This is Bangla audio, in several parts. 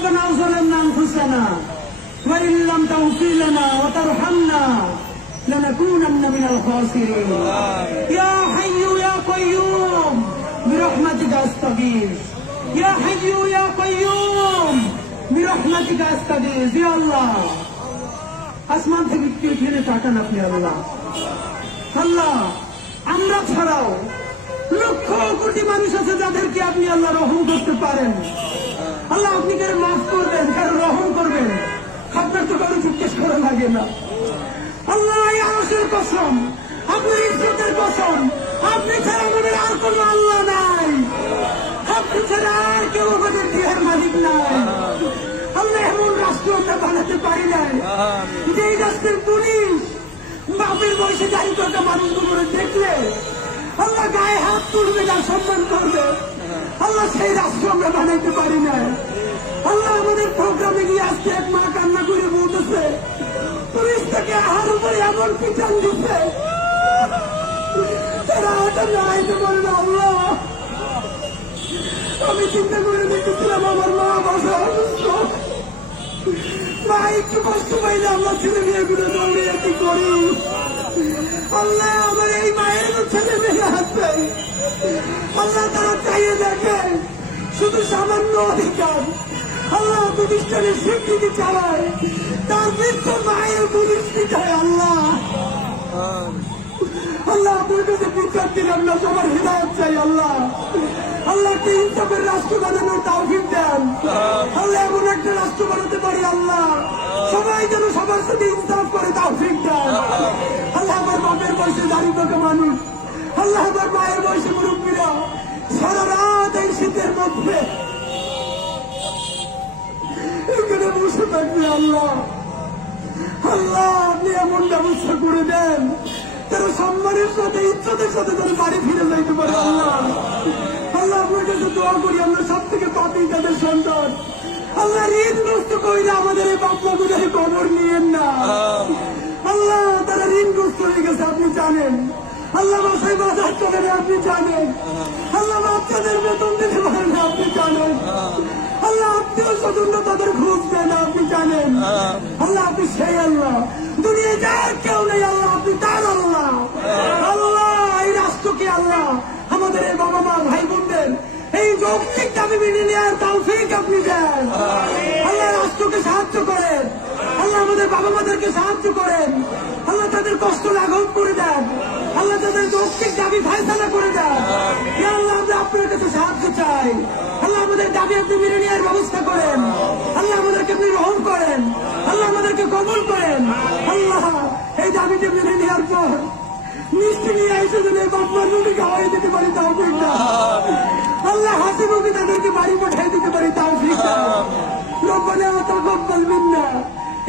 ربنا ظلمنا أنفسنا وإن لم تغفر لنا وترحمنا لنكونن من الخاسرين يا حي يا قيوم برحمتك أستغيث يا حي يا قيوم برحمتك أستغيث يا الله আসমান থেকে কেউ ফেলে তাকান আপনি আল্লাহ। আল্লাহ আমরা ছাড়াও লক্ষ কোটি মানুষ আছে যাদেরকে আপনি আল্লাহ রহম করতে পারেন। আল্লাহ আপনি কারো মাফ করবেন, কারো রহম করবেন, আপনার তো কারো জিজ্ঞেস করা লাগে না। আল্লাহ আরশের কসম, আপনার ইজ্জতের কসম, আপনি ছাড়া আমাদের আর কোন আল্লাহ নাই, আপনি ছাড়া আর কেউ আমাদের দেহের মালিক নাই। আল্লাহ এমন রাষ্ট্র আমরা বানাতে পারি নাই যেই রাষ্ট্রের পুলিশ বাপের বয়সে দাঁড়িয়ে থাকা মানুষগুলো দেখলে আল্লাহ গায়ে হাত তুলবে না, সম্মান করবে। আল্লাহ সেই রাষ্ট্র আমরা বানাইতে পারি নাই। আল্লাহ আমাদের প্রোগ্রামে গিয়ে আসছে এক মা কান্না করে বলতেছে পুলিশ থেকে আহার উপরে এমন পিটান দিচ্ছে তারা হাতে না আইতে পারে না। আল্লাহ আমি চিন্তা করে দেখেছিলাম আমার মা বাসা অসুস্থ, মা একটু কষ্ট পাইলে আমরা ছেলে মেয়েগুলো দৌড়িয়ে কি করি। আল্লাহ আমার এই মায়ের ছেলে মেয়ে আছে, আল্লাহ তারা চাইয়ে দেখে শুধু সামান্য অধিকার আল্লাহ প্রতিষ্ঠানের স্বীকৃতি চালায়, তার বৃদ্ধ মায়ের পুলিশ পিঠায়। আল্লাহ আল্লাহ আপনার কাছে বিচার দিলাম না, সবার হৃদায়ত চাই। আল্লাহ আল্লাহকে ইনসাফের রাষ্ট্র বানানোর তাওফিক দেন। আল্লাহ এমন একটা রাষ্ট্র বানাতে পারি আল্লাহ সবাই যেন সবার সাথে ইনসাফ করে তাওফিক দেন। আল্লাহ আমার বাপের বয়সে দাঁড়িয়ে থাকা মানুষ, আল্লাহ আমার মায়ের বয়সে মুরব্বীরা সারা রাত এই শীতের মধ্যে এখানে বসে থাকবে। আল্লাহ আল্লাহ আপনি এমন ব্যবস্থা করে দেন তারা সম্মানের সাথে ইজ্জতের সাথে তারা বাড়ি ফিরে যাইতে পারে। আল্লাহ আল্লাহ আপনার কাছে দোয়া করি, আমরা সব থেকে পাপী তাদের সন্তান। আল্লাহ ঋণগ্রস্ত কইরা আমাদের এই বাপমা গুদের খবর নিয়েন না। আল্লাহ তারা ঋণগ্রস্ত হয়ে গেছে আপনি জানেন। আল্লাহ বাসায় বাজার চলে না আপনি জানেন। আল্লাহ বাচ্চাদের বেতন দিতে পারেন না আপনি জানেন। আল্লাহ আত্মীয় স্বজনরা তাদের খোঁজ দেয় না আপনি জানেন। আল্লাহ আপনি সেই আল্লাহ, দুনিয়া যার কেউ নেই আল্লাহ আপনি তার আল্লাহ। আল্লাহ এই রাষ্ট্রকে আল্লাহ আমাদের এই বাবা মা ভাই বোনদের এই যৌক্তিক দাবি মেনে নেওয়ার তাওফিক আপনি দেন। আল্লাহ রাষ্ট্রকে সাহায্য করেন, আল্লাহ আমাদের বাবা মাদেরকে সাহায্য করেন, আল্লাহ তাদের কষ্ট লাঘব করে দেন, আল্লাহ তাদের যৌক্তিক দাবি ফায়সালা করে দেন। আল্লাহ আমরা আপনার কাছে সাহায্য চাই। আল্লাহ আমাদের দাবি আপনি মেনে নেওয়ার ব্যবস্থা করেন। আল্লাহ আমাদেরকে আপনি রহম করেন, আল্লাহ আমাদেরকে কবুল করেন। আল্লাহ এই দাবিটা মেনে নেওয়ার পর মিষ্টি নিয়ে এসে যদি বাপমার মুখে খাওয়াই দিতে পারি তাও ঠিক না। আল্লাহ হাসি মুখে তাদেরকে বাড়ি পাঠিয়ে দিতে পারি তাও ঠিক না। রব্বানা তাকাব্বাল মিন্না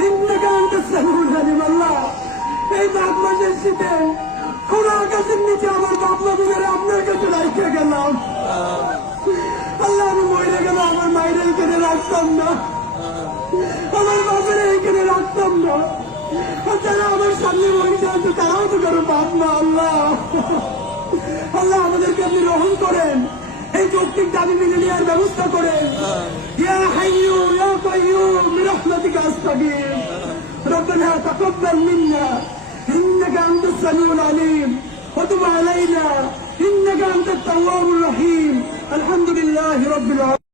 ইন্নাকা আনতাস সামিউল আলিম। আল্লাহ এই মাঘ মাসের শীতে খোলা আকাশের নিচে আমার বাপমা গুলোরে আপনার কাছে রাখতে গেলাম। আল্লাহ আমি মরে গেল আমার মায়ের এখানে রাখতাম না, আমার বাপের এখানে রাখতাম না, যারা আমার সামনে মহিলা আছে তারাও তো কারো বাপ না। আল্লাহ আল্লাহ আমাদেরকে আপনি রহম করেন, এই যৌক্তিক দাবি মেনে নেওয়ার ব্যবস্থা করেন। ইয়া হাইয়্যু ইয়া কাইয়্যুম বিরহমাতিকা আস্তাগীথ রব্বানা তাকাব্বাল মিন্না ইন্নাকা আনতাস সামিউল আলিম ওয়া তুব আলাইনা ইন্নাকা আনতাত তাওয়াবুর রহিম। আলহামদুলিল্লাহি রাব্বিল আলামিন।